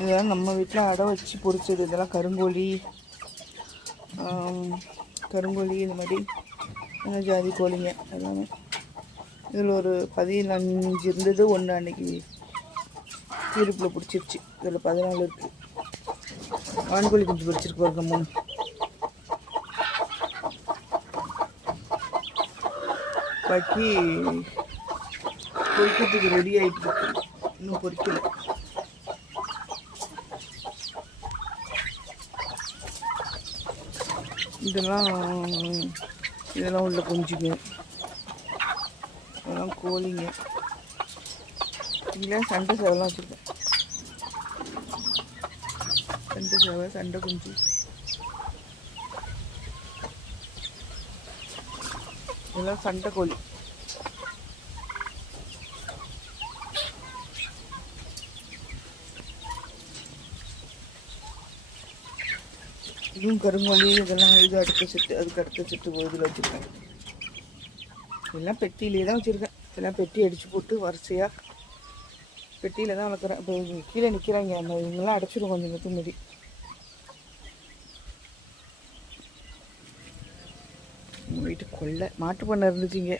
இதெல்லாம் நம்ம வீட்டில் அடை வச்சு பொரிச்சது. இதெல்லாம் கருங்கோழி, கருங்கோழி இந்த மாதிரி ஜாதி கோழிங்க எல்லாமே. இதில் ஒரு 15 இருந்தது, ஒன்று அன்றைக்கி தீருப்பில் பிடிச்சிருச்சு. இதில் 14 இருக்குது. வான்கோழி குஞ்சு பிடிச்சிருக்கு பாருங்க 3. பாக்கி பொரிக்கிறதுக்கு ரெடி ஆகிட்டு இருக்கு, இன்னும் பொரிக்கல. இதெல்லாம் உள்ள குஞ்சுங்க, இதெல்லாம் கோழிங்க. இங்கே சண்டை சேவலாம் வச்சுருக்கேன். சண்டை சேவை, சண்டை குஞ்சு. இதெல்லாம் சண்டை கோழி. இதுவும் கருங்கோழி. இதெல்லாம் இது அடுத்த செட்டு, அதுக்கு அடுத்த செட்டு இதில் வச்சுருக்கேன். இதெல்லாம் பெட்டியிலே தான் வச்சுருக்கேன். இதெல்லாம் பெட்டி அடித்து போட்டு வரிசையாக பெட்டியில் தான் வளர்க்குறேன். இப்போ கீழே நிற்கிறாங்க, அந்த இவங்கெல்லாம் அடைச்சிடும் கொஞ்சம் நேரத்துக்கு முன்னாடி. வீட்டு கொல்லை மாட்டு பண்ணை இருந்துச்சுங்க,